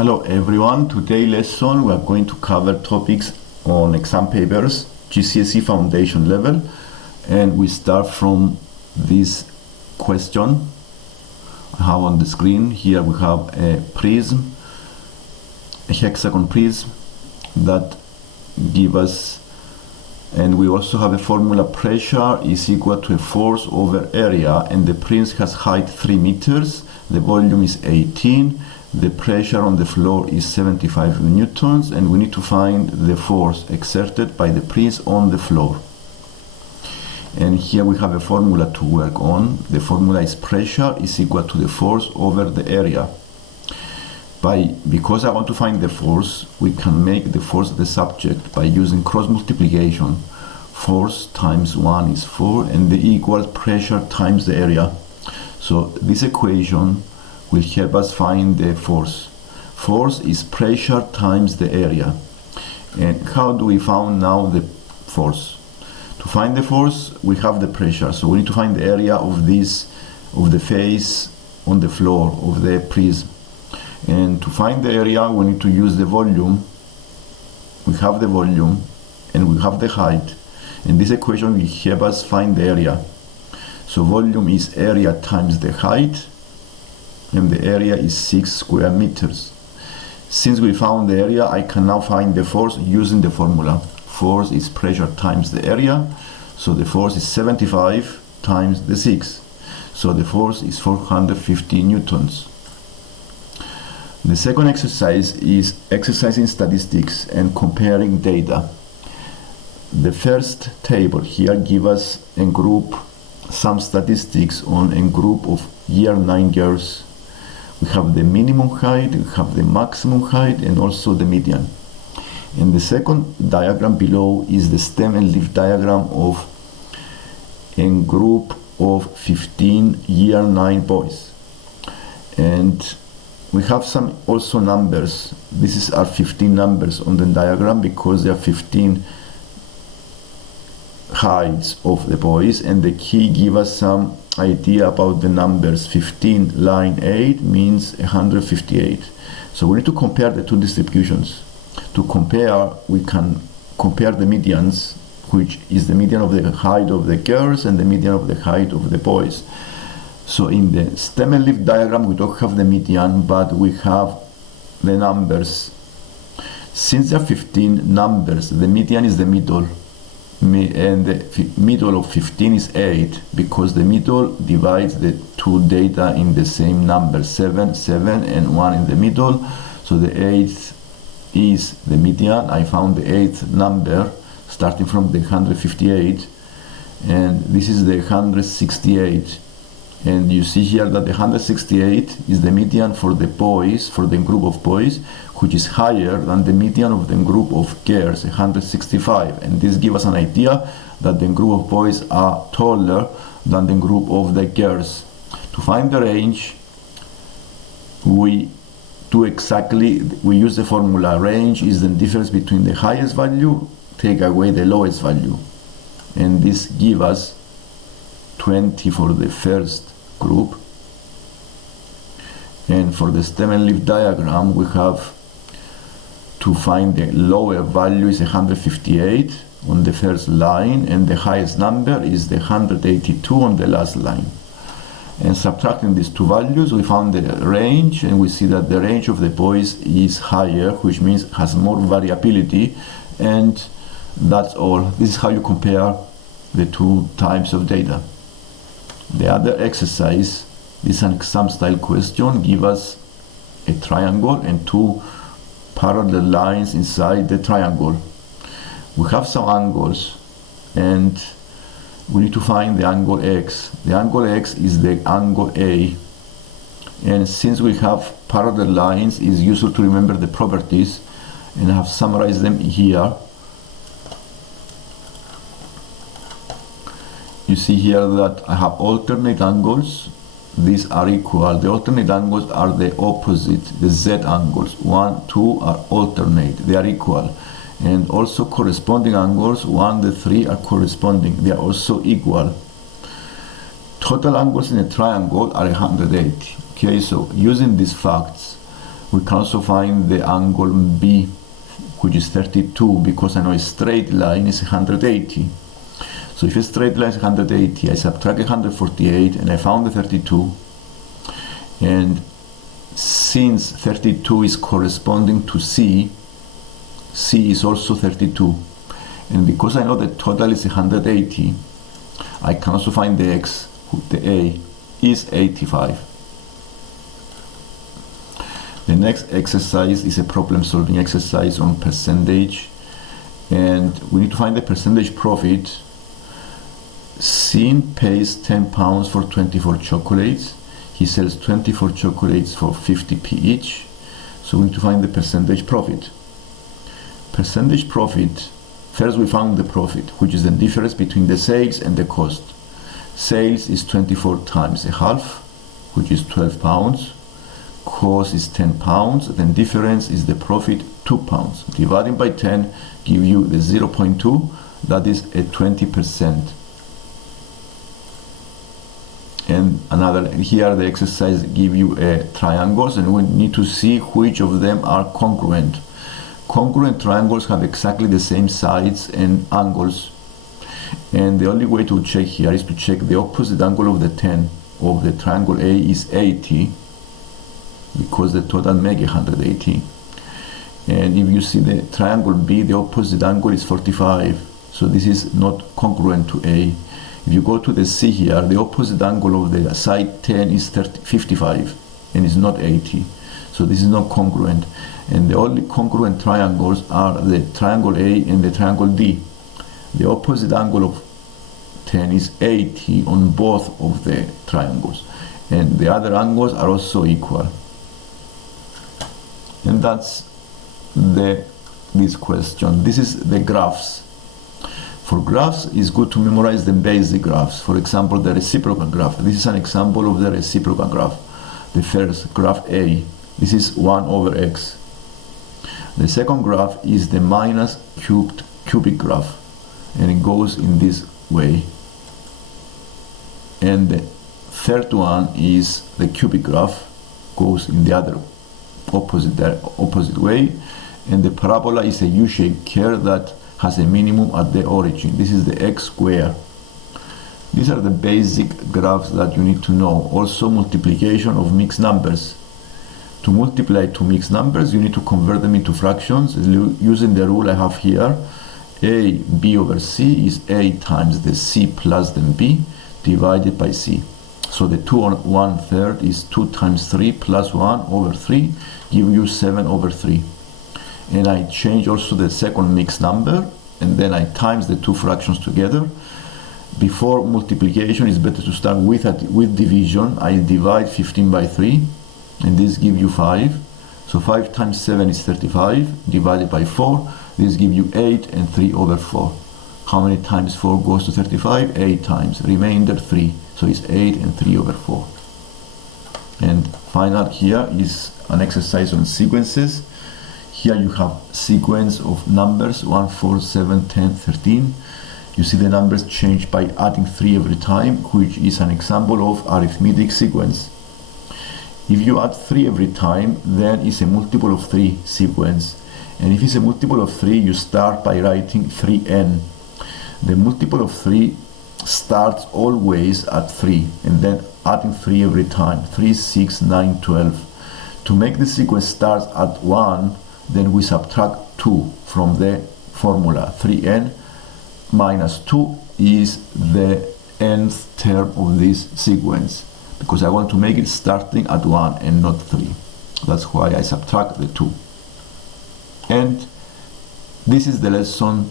Hello everyone, today lesson we are going to cover topics on exam papers, GCSE foundation level, and we start from this question I have on the screen. Here we have a prism, a hexagon prism that give us, and we also have a formula: pressure is equal to a force over area, and the prism has height 3 meters, the volume is 18, the pressure on the floor is 75 newtons, and we need to find the force exerted by the prism on the floor. And here we have a formula to work on. The formula is pressure is equal to the force over the area. Because I want to find the force, we can make the force the subject by using cross multiplication. Force times 1 is 4, and the equal pressure times the area. So this equation will help us find the force. Force is pressure times the area. And how do we find now the force? To find the force, we have the pressure. So we need to find the area of the face on the floor of the prism. And to find the area, we need to use the volume. We have the volume and we have the height. And this equation will help us find the area. So volume is area times the height, and the area is 6 square meters. Since we found the area, I can now find the force using the formula. Force is pressure times the area, so the force is 75 times the 6. So the force is 450 newtons. The second exercise is exercising statistics and comparing data. The first table here gives us a group, some statistics on a group of year 9 girls. We have the minimum height, we have the maximum height, and also the median. And the second diagram below is the stem and leaf diagram of a group of 15 year 9 boys. And we have some also numbers. These are 15 numbers on the diagram because there are 15 heights of the boys, and the key give us some idea about the numbers. 15 line 8 means 158. So we need to compare the two distributions. To compare, we can compare the medians, which is the median of the height of the girls and the median of the height of the boys. So in the stem and leaf diagram, we don't have the median, but we have the numbers. Since there are 15 numbers, the median is the middle. And the middle of 15 is 8, because the middle divides the two data in the same number, 7, 7, and 1 in the middle. So the 8th is the median. I found the 8th number starting from the 158, and this is the 168. And you see here that the 168 is the median for the boys, for the group of boys, which is higher than the median of the group of girls, 165. And this gives us an idea that the group of boys are taller than the group of the girls. To find the range, we use the formula. Range is the difference between the highest value, take away the lowest value. And this gives us 20 for the first group. And for the stem and leaf diagram, we have to find the lower value is 158 on the first line, and the highest number is the 182 on the last line. And subtracting these two values, we found the range, and we see that the range of the boys is higher, which means has more variability. And that's all. This is how you compare the two types of data. The other exercise, this is an exam style question, give us a triangle and two parallel lines inside the triangle. We have some angles, and we need to find the angle X. The angle X is the angle A, and since we have parallel lines, it's useful to remember the properties, and I have summarized them here. You see here that I have alternate angles. These are equal. The alternate angles are the opposite, the Z angles. 1, 2 are alternate, they are equal. And also corresponding angles, 1, the 3 are corresponding, they are also equal. Total angles in a triangle are 180. Okay, so using these facts, We can also find the angle B, which is 32, because I know a straight line is 180. So if a straight line is 180, I subtract 148 and I found the 32. And since 32 is corresponding to C, C is also 32. And because I know the total is 180, I can also find the X, the A, is 85. The next exercise is a problem-solving exercise on percentage. And we need to find the percentage profit. Sin pays £10 for 24 chocolates. He sells 24 chocolates for 50p each. So we need to find the percentage profit. Percentage profit, first we found the profit, which is the difference between the sales and the cost. Sales is 24 times a half, which is £12. Cost is £10. Then difference is the profit, £2. Dividing by 10 give you the 0.2, that is a 20%. And another, here the exercise give you triangles, and we need to see which of them are congruent. Congruent triangles have exactly the same sides and angles, and the only way to check here is to check the opposite angle of the 10 of the triangle A is 80, because the total make 180. And if you see the triangle B, the opposite angle is 45, so this is not congruent to A. If you go to the C here, the opposite angle of the side 10 is 55 and is not 80. So this is not congruent. And the only congruent triangles are the triangle A and the triangle D. The opposite angle of 10 is 80 on both of the triangles. And the other angles are also equal. And that's this question. This is the graphs. For graphs, it's good to memorize the basic graphs. For example, the reciprocal graph. This is an example of the reciprocal graph. The first graph A, this is 1 over x. The second graph is the minus cubic graph, and it goes in this way. And the third one is the cubic graph, goes in the other opposite way. And the parabola is a U-shaped curve that has a minimum at the origin. This is the x square. These are the basic graphs that you need to know. Also, multiplication of mixed numbers. To multiply two mixed numbers, you need to convert them into fractions using the rule I have here. A b over c is a times the c plus the b divided by c. So the 2 on 1/3 is 2 times 3 plus 1 over 3, give you 7 over 3. And I change also the second mixed number, and then I times the two fractions together. Before multiplication, it's better to start with division. I divide 15 by 3, and this gives you 5. So 5 times 7 is 35, divided by 4. This gives you 8 and 3 over 4. How many times 4 goes to 35? 8 times. Remainder 3. So it's 8 and 3 over 4. And final here is an exercise on sequences. Here you have sequence of numbers 1, 4, 7, 10, 13. You see the numbers change by adding 3 every time, which is an example of arithmetic sequence. If you add 3 every time, then it's a multiple of 3 sequence. And if it's a multiple of 3, you start by writing 3n. The multiple of 3 starts always at 3, and then adding 3 every time. 3, 6, 9, 12. To make the sequence start at 1, then we subtract 2 from the formula. 3n minus 2 is the nth term of this sequence, because I want to make it starting at 1 and not 3. That's why I subtract the 2. And this is the lesson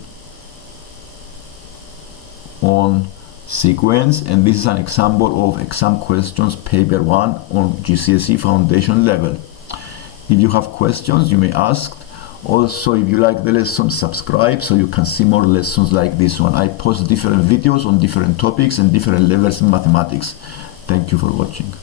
on sequence, and this is an example of exam questions, paper 1 on GCSE foundation level. If you have questions, you may ask. Also, if you like the lesson, subscribe so you can see more lessons like this one. I post different videos on different topics and different levels in mathematics. Thank you for watching.